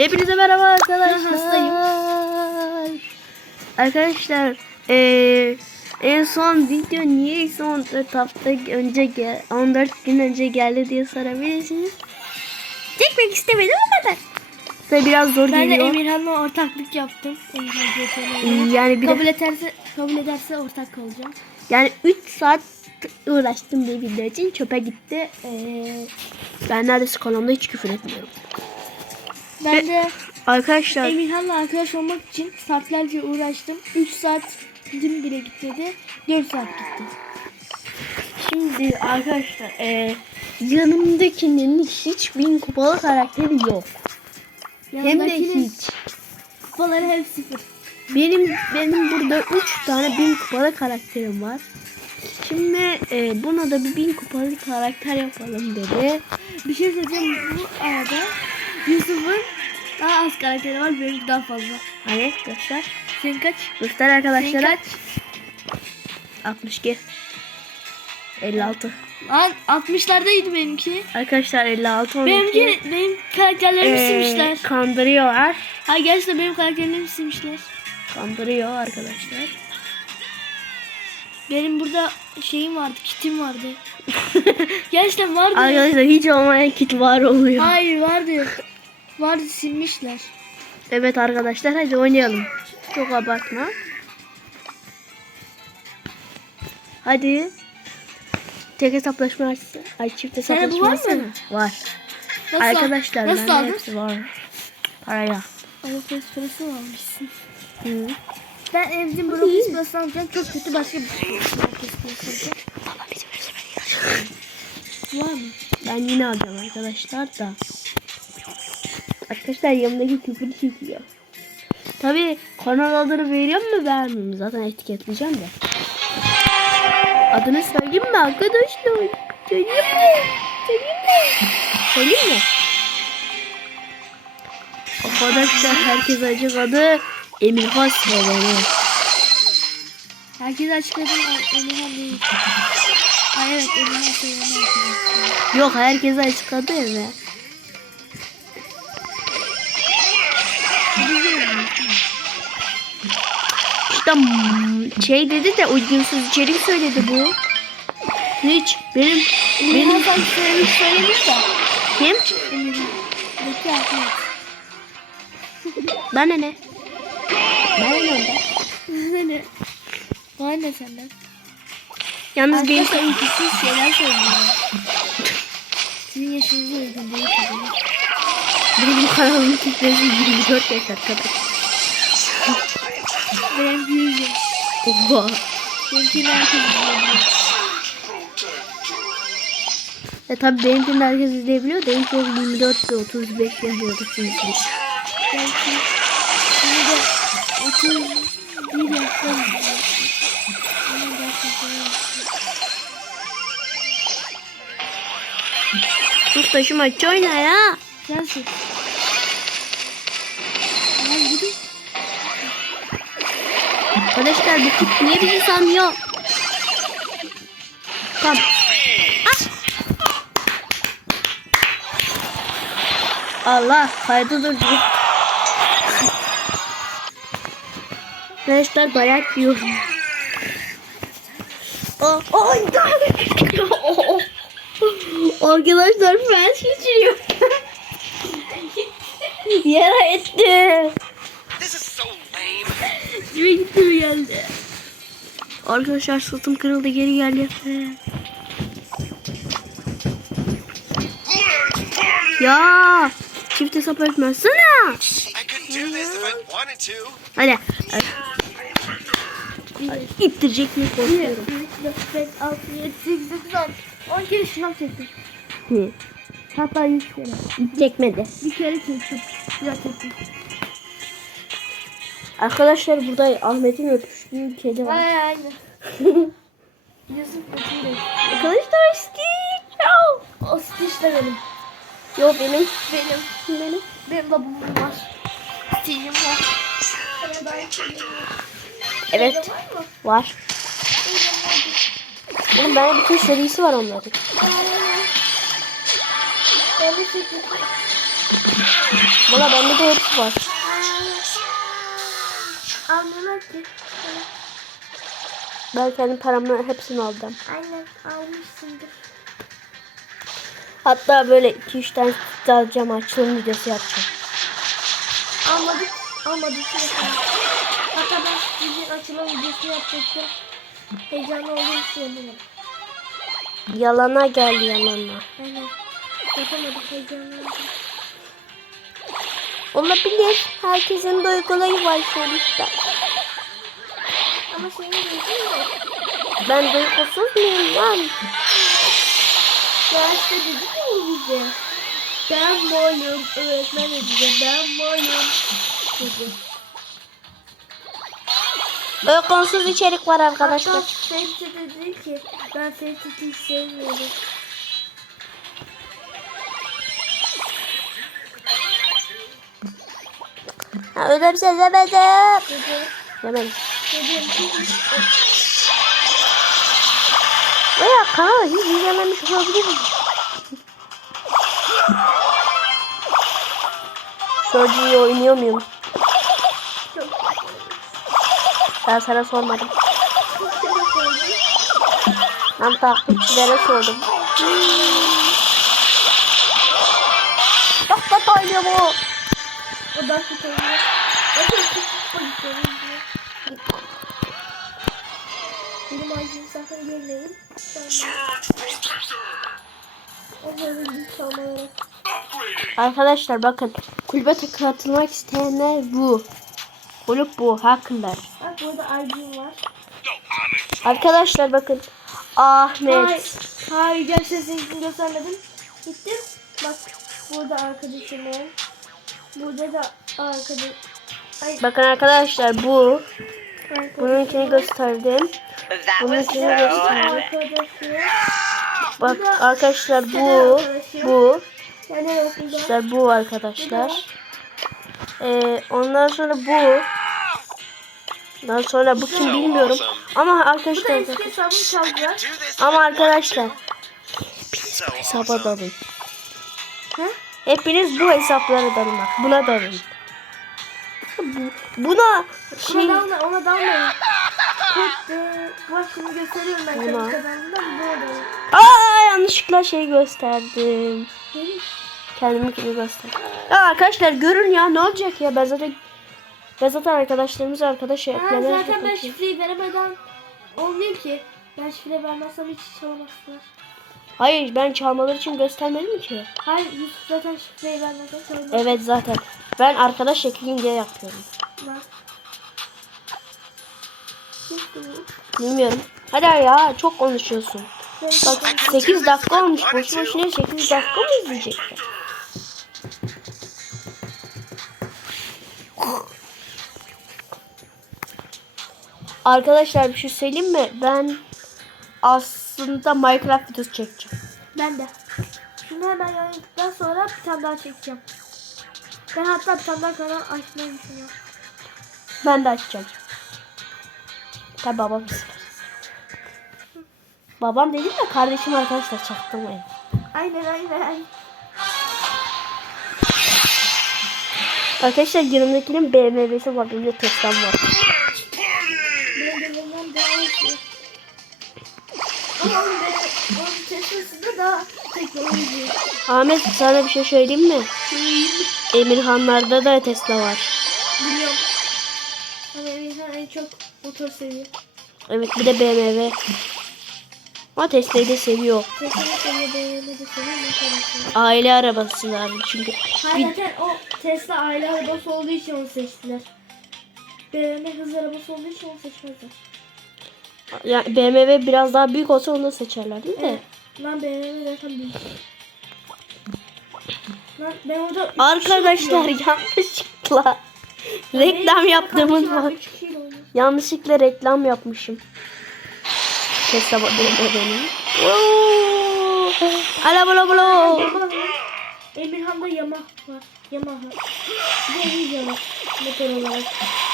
Hepinize merhaba arkadaşlar. hastayım. Arkadaşlar eee, en son video niye 14 hafta önce gel 14 gün önce geldi diye sorabilirsiniz. Çekmek istemedim ama da. Tabii biraz zor Ben de geliyor. Emirhan'la ortaklık yaptım. Emirhan. Yani bir de- kabul ederse kabul ederse ortak olacağım. Yani 3 saat uğraştım bir video için çöpe gitti. Eee, ben neredeyse kanalımda hiç küfür etmiyorum. Ben de Arkadaşlar Emirhan'la arkadaş olmak için saatlerce uğraştım. 3 saat dün bile gitmedi. 4 saat gitti. Şimdi arkadaşlar eee yanımdakinin hiç bin kupalı karakteri yok. Hem de hiç. Kupaları hep sıfır. Benim benim burada 3 tane bin kupalı karakterim var. Şimdi eee, buna da bir bin kupalı karakter yapalım dedi. Bir şey söyleyeceğim. Bu arada Yusuf'un daha az karakteri var. Benim daha fazla. Hani göster. Senin kaç? Göster arkadaşlara. kaç? 62. 56. Lan 60'lardaydı benimki. Arkadaşlar 56 12. Benimki benim karakterlerimi Eee, silmişler. kandırıyorlar. Ha gerçekten benim karakterlerimi silmişler. Kandırıyor arkadaşlar. Benim burada şeyim vardı, kitim vardı. gerçekten vardı. Arkadaşlar hiç olmayan kit var oluyor. Hayır vardı. Vardı silmişler. Evet arkadaşlar hadi oynayalım. Çok abartma. Hadi. Tek hesaplaşma açsın. Ay çift bu hesaplaşma var mı? Var. Nasıl, arkadaşlar nasıl bende aldın? hepsi var. Paraya. Avrupa Espresso almışsın? Hı. Ben evcim Avrupa Espresso alacağım. Çok kötü başka bir şey. Avrupa Espresso alacağım. Var mı? Ben yine alacağım arkadaşlar da. Arkadaşlar yanımdaki küfür çekiyor. Tabi kanal adını veriyor mu vermiyorum zaten etiketleyeceğim de. Adını söyleyeyim mi arkadaşlar? Söyleyeyim mi? Söyleyeyim mi? Söyleyeyim mi? Arkadaşlar herkes acık adı Emirhan Seveni. Herkese açıkladım. Ay, Emirhan değil. Ay evet Emirhan arkadaşlar. Yok herkese açıkladı mı? İşte şey dedi de uygunsuz içerik söyledi bu. Hiç benim benim sanki söylemiş söylemiyor da. kim? Deki Ahmet. Bana ne? Bana ne ondan? ne? Bana ne senden? Yalnız benim Arkadaşlar ilgisiz şeyler söylüyor. Sizin yaşınıza uygun değil benim kanalımın kitlesi 24 yaş arkadaş. 100 yaş. Oha. Benimkini herkes izliyor. E tabi benimkini herkes izleyebiliyor. Benimki 24 ve 35 yaş arasında. Belki şimdi de 31 yaşta Sus taşı maçı oyna ya. Sensin. Lan gidin. Arkadaşlar bu kit niye bizi sanmıyor? Tamam. Ah! Allah kaydı durdu. Arkadaşlar dayak yiyorum. Oh, oh, oh. Arkadaşlar ben şişiriyor. Yara etti. This is so lame. Geldi? Arkadaşlar sırtım kırıldı geri geldi. Ya çift hesap etmezsene. Hadi. İttirecek mi 1, korkuyorum. 2, 4, 5, 6, 7, 8, 9, 10. 10 kere şınav çektim. Hı. Hatta 100 kere. Çekmedi. Bir kere çektim. Bir daha çektim. Arkadaşlar burada Ahmet'in öpüştüğü kedi var. Ay aynı. Yusuf. Arkadaşlar Stitch. O Stitch de benim. Yok benim. Benim. Benim. Benim de babamın var. Stitch'im var. Evet Var. Oğlum bende bütün serisi var onların. Valla bende de hepsi var. Almıyorlar ki. Ben kendi paramla hepsini aldım. Aynen almışsındır. Hatta böyle 2-3 tane alacağım açılım videosu yapacağım. Almadık. Almadık. Hatta ben sizin açılım videosu yapacaktım. Heyecanlı olduğum yapamadım. Yalana gel yalana. Aynen. Yapamadık heyecanlı oldum. Olabilir. Herkesin duyguları var sonuçta. Ama senin gözün yok. Ben duygusuz muyum lan? Ya işte dedi ki bize. Ben malum. Öğretmen de bize. Ben malum. Dedi. Uygunsuz içerik var arkadaşlar. Hatta Fethi de dedi ki ben Fethi hiç sevmiyorum. Ha, öyle bir şey demedim. Dedi. Demedim. Dedim Veya hiç izlememiş olabilirim. Soji'yi oynuyor muyum? Ben sana sormadım. Ben takipçilere sordum. Çok kötü oynuyor bu. Oluyor. O da kötü polisleri izliyor. Benim çalmalara. Arkadaşlar bakın kulübe katılmak isteyenler bu. Kulüp bu hakkında. Bak burada acım var. Arkadaşlar bakın Ahmet. Hayır, hayır gerçekten seninkini göstermedim. Gittim. Bak burada arkadaşım var. Burada da arkadaş. Ay, Bakın arkadaşlar bu. arkadaşım Bununkini var. gösterdim. Bununkini Burada gösterdim. Bak arkadaşlar bu. Bu. Arkadaşlar bu arkadaşlar. Ee, ondan sonra bu. Ondan sonra bu kim bilmiyorum. Ama arkadaşlar ama arkadaşlar hesaba dalın. Hepiniz bu hesaplara dalın bak. Buna dalın. Bu- Buna şey Ona dalma, ona e, bak şimdi gösteriyorum ben Buna. kazandığımda bu arada. Aa yanlışlıkla şey gösterdim. Kendiminkini gösterdim. Ya arkadaşlar görün ya ne olacak ya ben zaten ben zaten arkadaşlarımız arkadaş Ha, eklemeye zaten ben şifreyi veremeden olmuyor ki. Ben şifre vermezsem hiç çalamazsınlar. Hayır ben çalmaları için göstermedim ki. Hayır Yusuf zaten şifreyi vermeden çalamaz. Evet zaten. Ben arkadaş ekleyeyim diye yapıyorum. Yusuf, Bilmiyorum. Hadi ya çok konuşuyorsun. ben Bak zaten- 8 dakika olmuş. Boş boşuna 8 dakika mı izleyecekler? Arkadaşlar bir şey söyleyeyim mi? Ben aslında Minecraft videosu çekeceğim. Ben de. Şimdi hemen yayınladıktan sonra bir tane daha çekeceğim. Ben hatta bir tane daha kanal açmayı düşünüyorum. Ben de açacağım. Tabi babam ister. Babam dedim de kardeşim arkadaşlar çaktırmayın. Aynen aynen. Arkadaşlar yanımdakinin BMW'si var. Benim de Tesla'm var. Tesla'sında daha teknoloji. Ahmet sana bir şey söyleyeyim mi? Emirhanlarda da Tesla var. Biliyorum. Ama Emirhan en çok motor seviyor. Evet bir de BMW. Ama Tesla'yı da seviyor. Tesla'yı seviyor, BMW'yi de seviyor. Aile arabası lazım çünkü. Hayır zaten o Tesla aile arabası olduğu için onu seçtiler. BMW hız arabası olduğu için onu seçmezler. Yani BMW biraz daha büyük olsa onu da seçerler değil mi? Evet. Lan BMW zaten büyük. Lan ben orada Arkadaşlar yanlışlıkla Benim reklam kardeşim var. Yanlışlıkla reklam yapmışım. Tesla BMW'nin. Oo! Ala bula bula. Emirhan'da Yamaha var. Yamaha. Bu Yamaha. Motor olarak.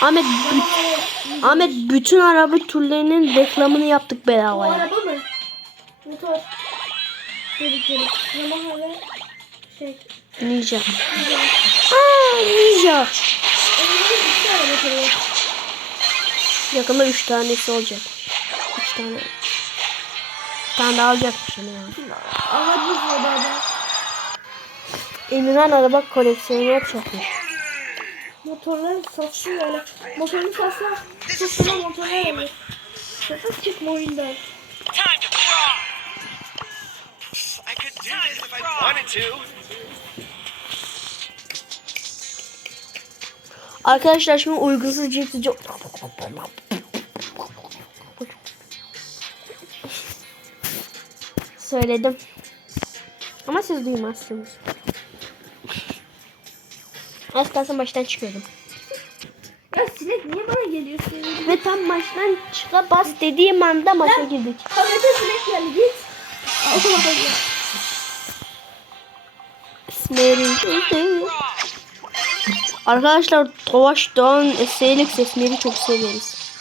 Ahmet iyi. Ahmet bütün araba türlerinin reklamını yaptık Bu bedavaya. araba mı? Motor. Dedikleri. Yamaha ve şey. Ninja. Aa, ninja. Yakında üç tanesi olacak. Üç tane. Bir tane daha alacakmışım ya. Ağacımız var baba. Emirhan araba koleksiyonu yapacakmış. Motorları satsın yani. Motorunu satsa satsana motorlar alır. Sakın çıkma oyundan. Time to rock. I could do this if I wanted to. Arkadaşlar şimdi uygunsuz cipsi Söyledim. Ama siz duymazsınız. Az kalsın baştan çıkıyordum. Ya sinek niye bana geliyorsun? Ve tam baştan çıka bas dediğim anda maça girdik. Kafete sinek geldi git. O tarafa gel. Esmer'i. Arkadaşlar Tovaş Doğan Eselik Esmer'i çok severiz.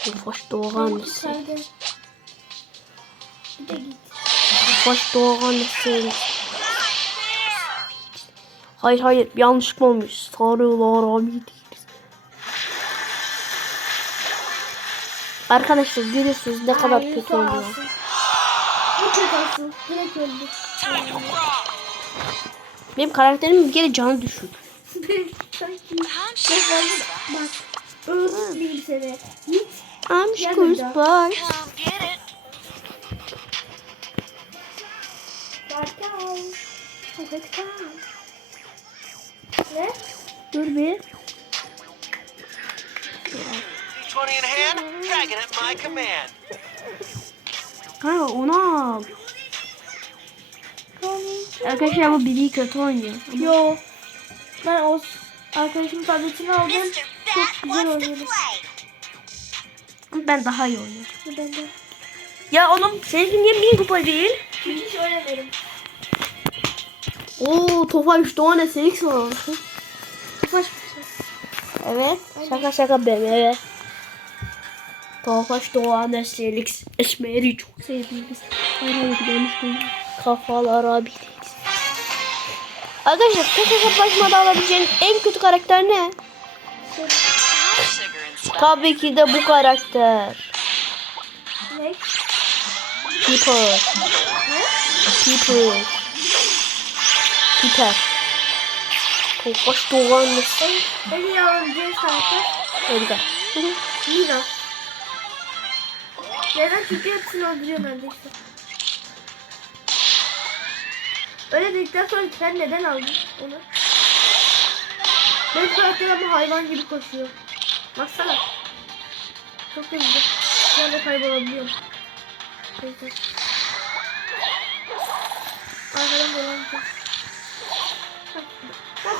Tofaş Doğan. Tofaş Doğan Eselik. Hayır hayır yanlışlık olmuş. Sarılar abi değiliz. Arkadaşlar görüyorsunuz ne kadar Ay, kötü olsun. Bu kötü olsun. Direkt öldü. Benim karakterimin bir kere canı düşük. Bak bak. Bak. Öldürmeyeyim seni. Git. I'm Gel Scrooge burada. Boy. Come Ne? Dur bir. D20 in hand. Dragon at my command. Ha onu al. Arkadaşlar bu biri kötü oynuyor. Yo. Ben o arkadaşımın tabletini aldım. Çok güzel. Ama Ben daha iyi oynuyorum. Bu bende. Ya oğlum senin niye bin kupa değil? Çünkü hiç oynamıyorum. Oo Tofaş Doğan Eselik var. Tofaş Evet. Şaka şaka bebe. Tofaş Doğan Eselik Esmer'i çok sevdiğimiz. Hayır hayır demiştim. Kafalar abi değiliz. Arkadaşlar tek hesaplaşmada alabileceğin en kötü karakter ne? Tabii ki de bu karakter. Ne? Piper. Piper. Eselik. En, en iyi alabileceğin şarkı Edgar. Nina. Neden? Çünkü hepsini öldürüyor neredeyse. Öyle dedikten sonra sen neden aldın onu? Benim karakter ama hayvan gibi koşuyor. Baksana. Çok güzel. Şu anda kaybolabiliyorum. Neyse. Arkadan dolanacağım.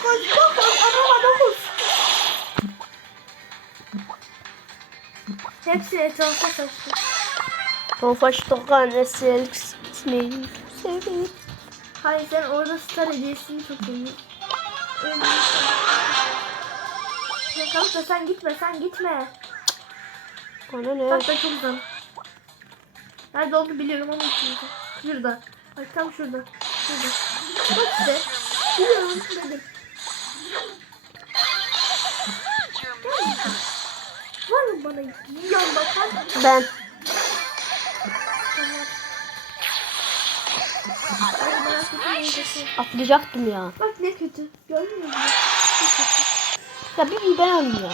Dokuz, dokuz, adama dokuz. Hepsi etrafa saçtı. Tofaş Eselik Esmer'i çok seviyorum. Hayır sen orada star hediyesini bir şey. Ya kanka sen gitme sen gitme. Bana ne? Bak uzak. Nerede oldu biliyorum ama içinde. Şurada. Bak tam şurada. Şurada. Bak işte. Biliyorum dedim. Bana? Ben. Ay, merak etme, neyse. Atlayacaktım ya. Bak ne kötü. Ne kötü. Ya bir biber alayım ya.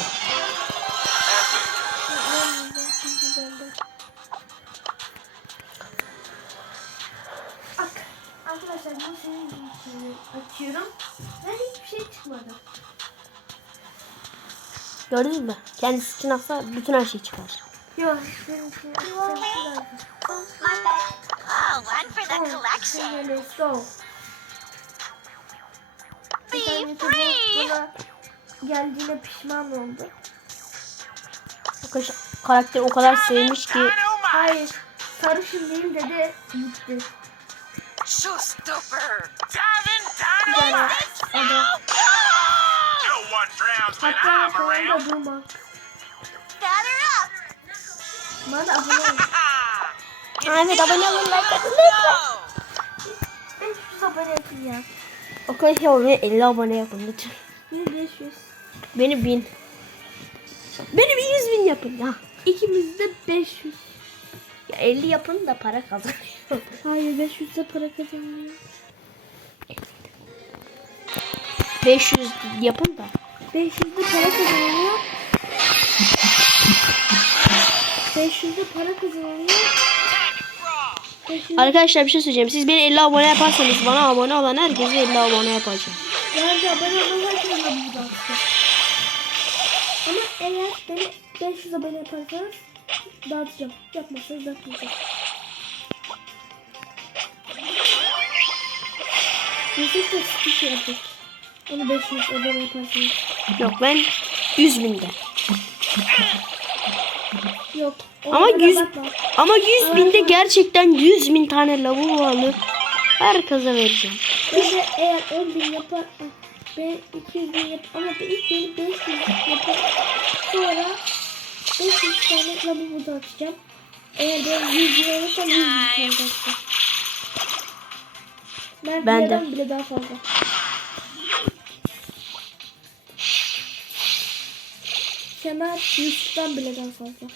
Arkadaşlar bu senin için açıyorum ve hiçbir şey çıkmadı. Gördünüz mü? Kendisi için atsa bütün her şey çıkar. Yok. Oh, one for the collection. Be free. geldiğine pişman oldu. Arkadaşlar karakter o kadar sevmiş ki. Hayır sarışın değil dedi gitti. So stupid. Diving Bir Hatta durma. Batter up. Bana da abone ol. Evet abone olun like atın Go. En abone yapın ya. Arkadaşlar oraya 50 abone yapın lütfen. Bir 500. Beni 1000. Beni bir 100 bin yapın ya. İkimiz de 500. ya 50 yapın da para kazanıyor. Hayır 500 de para kazanıyor. 500 yapın da. 500 de para kazanıyor. 500 de para brawl. 500 Arkadaşlar bir şey söyleyeceğim. Siz beni 50 abone yaparsanız bana abone olan herkese 50 abone yapacağım. De abone olmalarken de bu dağıtacağım. Ama eğer beni 500 abone yaparsanız dağıtacağım. Yapmazsanız dağıtmayacağım. Yusuf da stick yapacak. Onu 500 abone yaparsanız. Yok ben 100 binde. Yok. Ama onlara 100 bakma. ama 100 binde gerçekten 100 bin tane lavabo alıp herkese vereceğim. De eğer 10 bin yapar, ben 200 bin yap ama ben ilk beni 500 yapar. Sonra 500 tane lavabo dağıtacağım. Eğer ben 100 bin alırsam 100 bin tane. Ben, Ben de. ben bile daha fazla. Kemer Yusuf'tan bile daha fazla.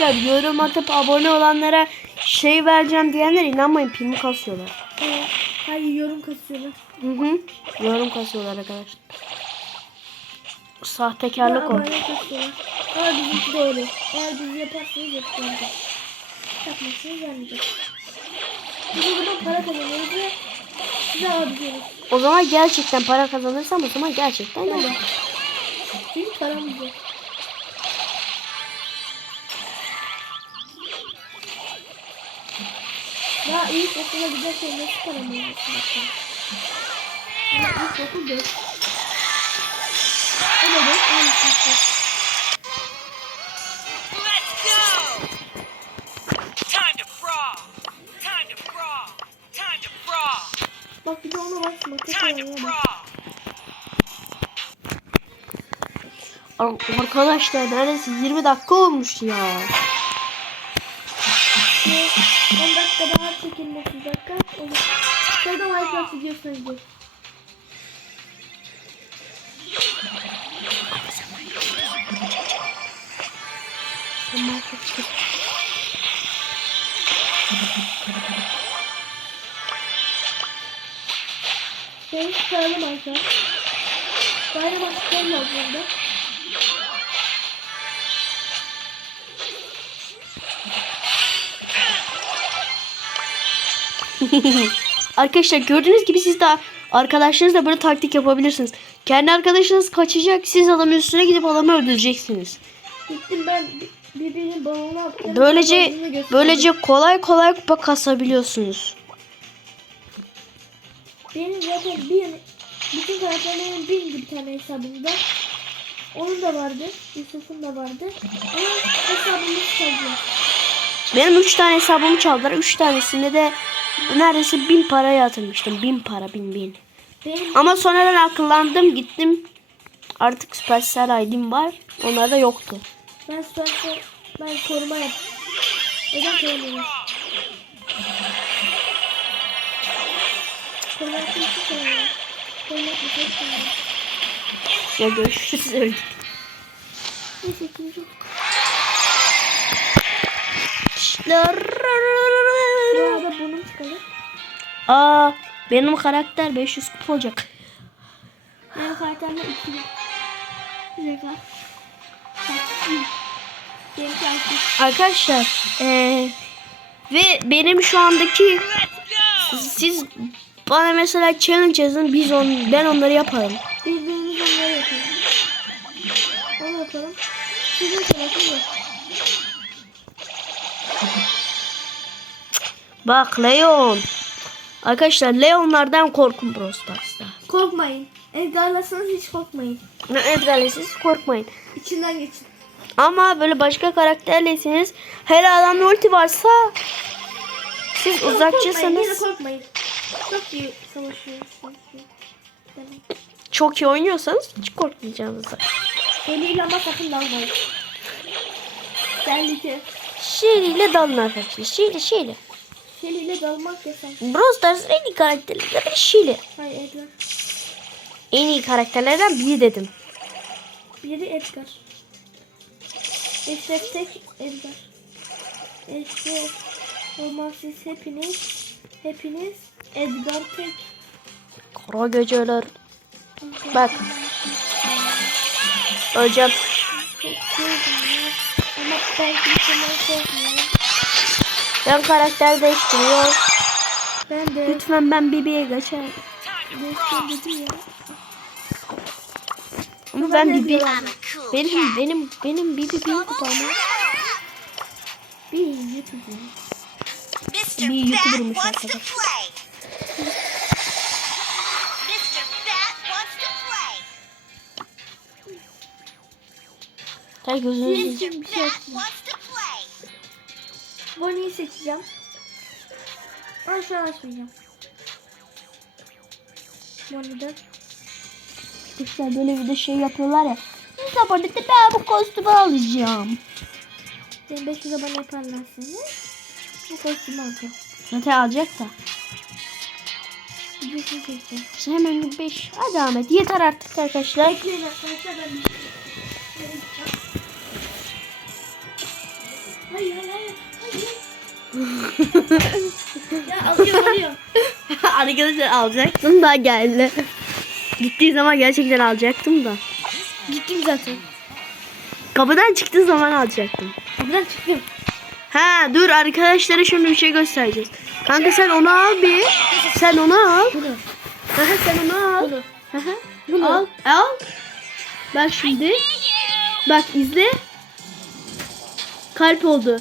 Arkadaşlar yorum atıp abone olanlara şey vereceğim diyenler inanmayın pimi kasıyorlar. Evet. Hayır yorum kasıyorlar. Hı hı. Yorum kasıyorlar arkadaşlar. Sahtekarlık o. Abone kasıyorlar. Ama bizimki doğru. Eğer düz yaparsanız yapacağız. Yapmazsanız vermeyeceğiz. Biz de buradan para kazanıyoruz ve size alabiliyoruz. O zaman gerçekten para kazanırsam o zaman gerçekten de. Çünkü paramız yok. Daha ilk okula giderken nasıl param olmasın bakalım. Ama ilk okul dört. O da dört, aynı sınıfta. Let's go. Time to brawl. Time to brawl. Time to brawl. Bak bir de ona basma. Tek Time to brawl. Ar- Arkadaşlar neredeyse 20 dakika olmuş ya. Ve 10 dakika daha çekelim 30 dakika. Olur. Sonra da Minecraft videosuna gidiyoruz. Benim çıkaralım Minecraft. Bayram açıklarım var burada. Arkadaşlar gördüğünüz gibi siz de arkadaşlarınızla böyle taktik yapabilirsiniz. Kendi arkadaşınız kaçacak siz adamın üstüne gidip adamı öldüreceksiniz. Gittim ben birbirinin balonu attım. Böylece böylece kolay kolay kupa kasabiliyorsunuz. Benim zaten bir bütün karakterlerin bir bir tane hesabımda. Onun da vardı. Yusuf'un da vardı. Ama hesabımız çaldı. Benim 3 tane hesabımı çaldılar. 3 tanesinde de neredeyse 1000 para yatırmıştım. 1000 para 1000 bin. Benim Ama sonradan akıllandım gittim. Artık Supercell ID'm var. Onlar da yoktu. ben süperse ben koruma. Neden korumuyorum. Ya görüşürüz öldük. İkinci. Aa benim karakter 500 kupa olacak. Benim karakterimde ikili. Zeka. Benimki erkek. Arkadaşlar eee, ve benim şu andaki siz bana mesela challenge yazın biz on, ben onları yaparım. Birbirimiz onları yapıyoruz. Arkadaşlar bakın. Bak Leon. Arkadaşlar Leonlardan korkun Brawl Stars'ta. Korkmayın. Edgar'lasanız hiç korkmayın. Siz korkmayın. İçinden geçin. Ama böyle başka karakterleyseniz her adamda ulti varsa siz uzakçısanız korkmayın. Çok iyi savaşıyorsunuz. Çok iyi oynuyorsanız hiç korkmayacağınızı. Eliyle ama sakın dalmayın. Tehlikeli. Şiiriyle dalın arkadaşlar. Şiiri şiiri. Eliyle dalmak yasak. Brawl Stars'ın en iyi karakterlerinden biri Şiiri. Hayır Edgar. En iyi karakterlerden biri dedim. Biri Edgar. Eşref tek Edgar. Eşref. Olmaz siz hepiniz. Hepiniz Edgar tek. Kara geceler. Bak. Öleceğim. Çok sevdim ya. Ama ben kimseden korkmuyorum. Ben karakter değiştiriyorum. Ben de Lütfen ben Bibi'ye to Geçtim dedim ya. Ama ben Bibi... Benim, benim, benim Bibi bin kupamı. Bir YouTube. Mr. Bir YouTuber'mış wants to arkadaş. play. Mr. Bat Bonnie'yi seçeceğim. Ben şu an açmayacağım. Bonnie'den. İşte böyle bir de şey yapıyorlar ya. Neyse burada ben bu kostümü alacağım. Benim 500 abone yaparlarsınız. Bu kostümü alacağım. Zaten alacak da. İşte hemen bir 5. Hadi Ahmet yeter artık arkadaşlar. Bekleyin arkadaşlar ben bir şey Hayır arkadaşlar alacaktım da geldi. Gittiği zaman gerçekten alacaktım da. Gittim zaten. Kapıdan çıktığı zaman alacaktım. Kapıdan çıktım. Ha dur arkadaşlara şimdi bir şey göstereceğiz. Kanka sen onu al bir. Sen onu al. Bunu. Aha, sen onu al. Bunu. Aha, Bunu. Al. Al. Bak şimdi. Bak izle. Kalp oldu.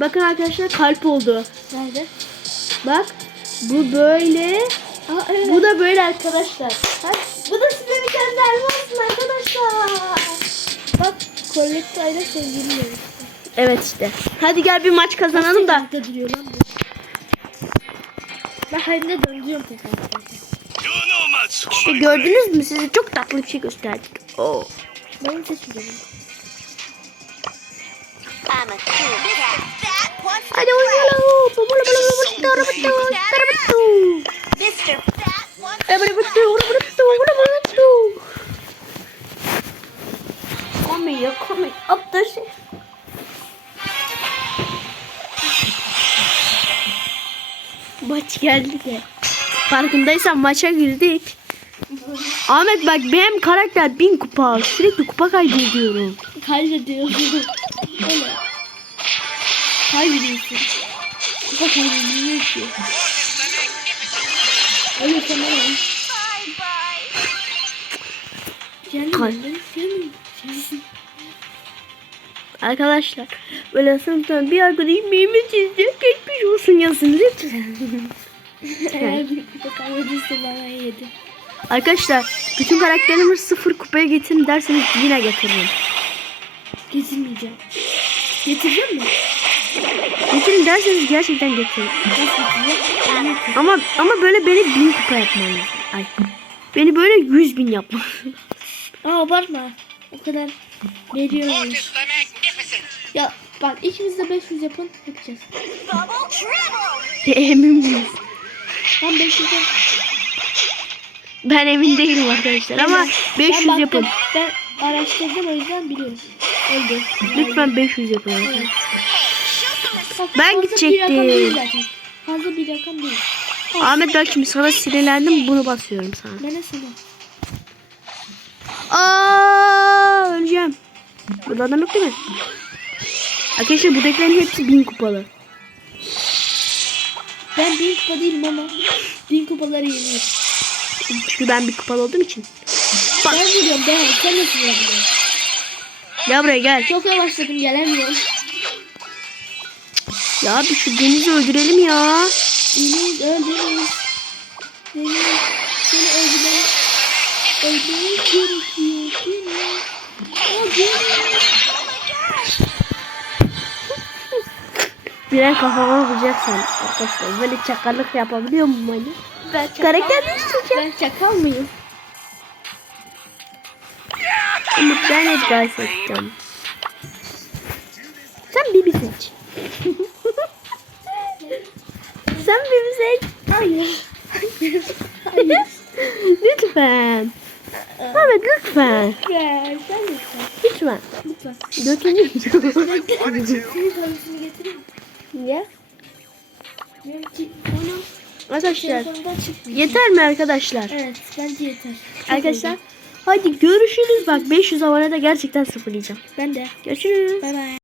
Bakın arkadaşlar kalp oldu. Nerede? Bak. Bu böyle. Aa evet. Bu da böyle arkadaşlar. Bak. Bu da size bir tane elmasın arkadaşlar. Bak kolektayla sevgili. Evet işte. Hadi gel bir maç kazanalım da. Duruyor lan bu. Ben halinde döndürüyorum tekrar. İşte gördünüz mü size çok tatlı bir şey gösterdik. Oo. Benim seçmeyeceğim. Hadi oynayalım. Here, come here. Up the shit. Maç geldi de. Farkındaysan maça girdik. Ahmet bak benim karakter bin kupa. Sürekli kupa kaybediyorum. Kaybediyorum. Öyle. Kaybediyorsun. Kupa kaybediyor ki. Öyle. Geldim. Arkadaşlar böyle sınıftan bir arkadaşım meme çizdi. Geçmiş olsun yazın lütfen. Eğer bir kupa kaybediyse bana yedi. Arkadaşlar bütün karakterimi sıfır kupaya getirin derseniz yine getiririm. Getirmeyeceğim. Getireceğim mi? Getirin derseniz gerçekten? Ben getireceğim. Ama ama böyle beni bin kupa yapman lazım. Ay. Beni böyle yüz bin yapman. Aa abartma. O kadar Magnificent. Ya bak ikimiz de 500 yapın yapacağız. Emin miyiz? Ben 500 yap. Ben emin değilim arkadaşlar ama Ben 500 baktım. yapın. Ben araştırdım o yüzden biliyorum. Öldü. Lütfen 500 yapın. Evet. Bak, Ben fazla Bir rakam değil gidecektim. Fazla bir rakam değil. Ahmet bak şimdi sana sinirlendim bunu basıyorum sana. Ben de sana. Aa öleceğim. Burada adam yok değil mi? Arkadaşlar buradakilerin hepsi bin kupalı. Ben bin kupa değilim ama bin kupaları yeniyorum. Çünkü ben bir kupalı olduğum için. Ben biliyorum ben. Sen nasıl yapıyorsun? Gel buraya gel. Çok yavaşladım gelemiyorum. Ya bir şu Deniz'i öldürelim ya. Deniz öldürürüz. Deniz seni öldürmek öldürmek gerekiyor. Deniz. O Deniz. Birer kafama vuracaksın arkadaşlar. Böyle çakallık yapabiliyor muyum hani? Ben Karakter değiştireceğim. Ben çakal mıyım? Umut ben Edgar seçeceğim. Sen Bibi seç. Sen Bibi seç. Hayır. Hayır. lütfen. Evet lütfen. Gel. Sen lütfen. Lütfen. Lütfen. Götünü Senin parasını getireyim mi? Niye? Onu Arkadaşlar yeter mi arkadaşlar? Evet bence yeter. Çok Arkadaşlar oldu. hadi görüşürüz. Bak 500 abone de gerçekten sıfırlayacağım. Ben de. Görüşürüz. Bay bay.